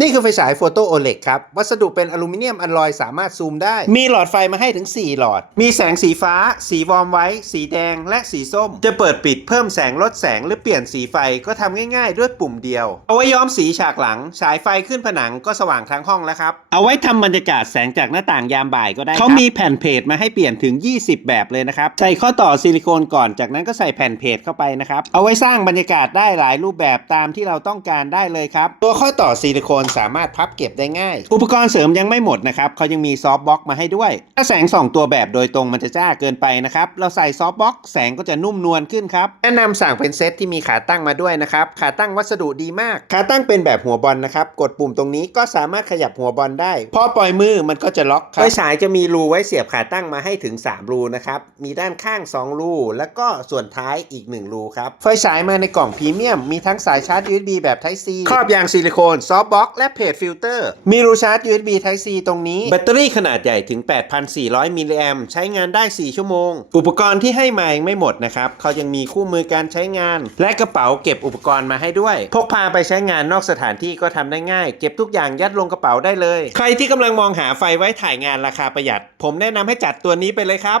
นี่คือไฟฉายโฟโตโอเลกครับ วัสดุเป็นอลูมิเนียมอลลอยสามารถซูมได้ มีหลอดไฟมาให้ถึง 4 หลอด มีแสงสีฟ้า สีวอร์มไว้ สีแดง และสีส้ม จะเปิดปิดเพิ่มแสงลดแสงหรือเปลี่ยนสีไฟก็ทำง่ายๆ ด้วยปุ่มเดียว เอาไว้ย้อมสีฉากหลัง ฉายไฟขึ้นผนังก็สว่างทั้งห้องแล้วครับ เอาไว้ทำบรรยากาศแสงจากหน้าต่างยามบ่ายก็ได้เขามีแผ่นเพจมาให้เปลี่ยนถึง 20 แบบเลยนะครับ ใส่ข้อต่อซิลิโคนก่อน จากนั้นก็ใส่แผ่นเพจเข้าไปนะครับ เอาไว้สร้างบรรยากาศได้หลายรูปแบบตามที่เราต้องการได้เลยครับ ตัวข้อต่อซิลิโคนสามารถพับเก็บได้ง่าย อุปกรณ์เสริมยังไม่หมดนะครับเขายังมีซอฟต์บล็อกมาให้ด้วย ถ้าแสงส่องตัวแบบโดยตรงมันจะจ้าเกินไปนะครับ เราใส่ซอฟต์บล็อกแสงก็จะนุ่มนวลขึ้นครับ แนะนำสั่งเป็นเซตที่มีขาตั้งมาด้วยนะครับ ขาตั้งวัสดุดีมาก ขาตั้งเป็นแบบหัวบอลนะครับ กดปุ่มตรงนี้ก็สามารถขยับหัวบอลได้ พอปล่อยมือมันก็จะล็อกครับไฟฉายจะมีรูไว้เสียบขาตั้งมาให้ถึง 3 รูนะครับ มีด้านข้าง 2 รู แล้วก็ส่วนท้ายอีก 1 รูครับ ไฟฉายมาในกล่องพรีเมียม มีทั้งสายชาร์จ USB แบบ Type C ครอบยางซิลิโคนซอฟต์บล็อกและเพจฟิลเตอร์ มีรูชาร์จ USB Type C ตรงนี้ แบตเตอรี่ขนาดใหญ่ถึง 8,400 มิลลิแอมใช้งานได้ 4 ชั่วโมง อุปกรณ์ที่ให้มายังไม่หมดนะครับ เขายังมีคู่มือการใช้งาน และกระเป๋าเก็บอุปกรณ์มาให้ด้วย พกพาไปใช้งานนอกสถานที่ก็ทำได้ง่าย เก็บทุกอย่างยัดลงกระเป๋าได้เลย ใครที่กำลังมองหาไฟไว้ถ่ายงานราคาประหยัด ผมแนะนำให้จัดตัวนี้ไปเลยครับ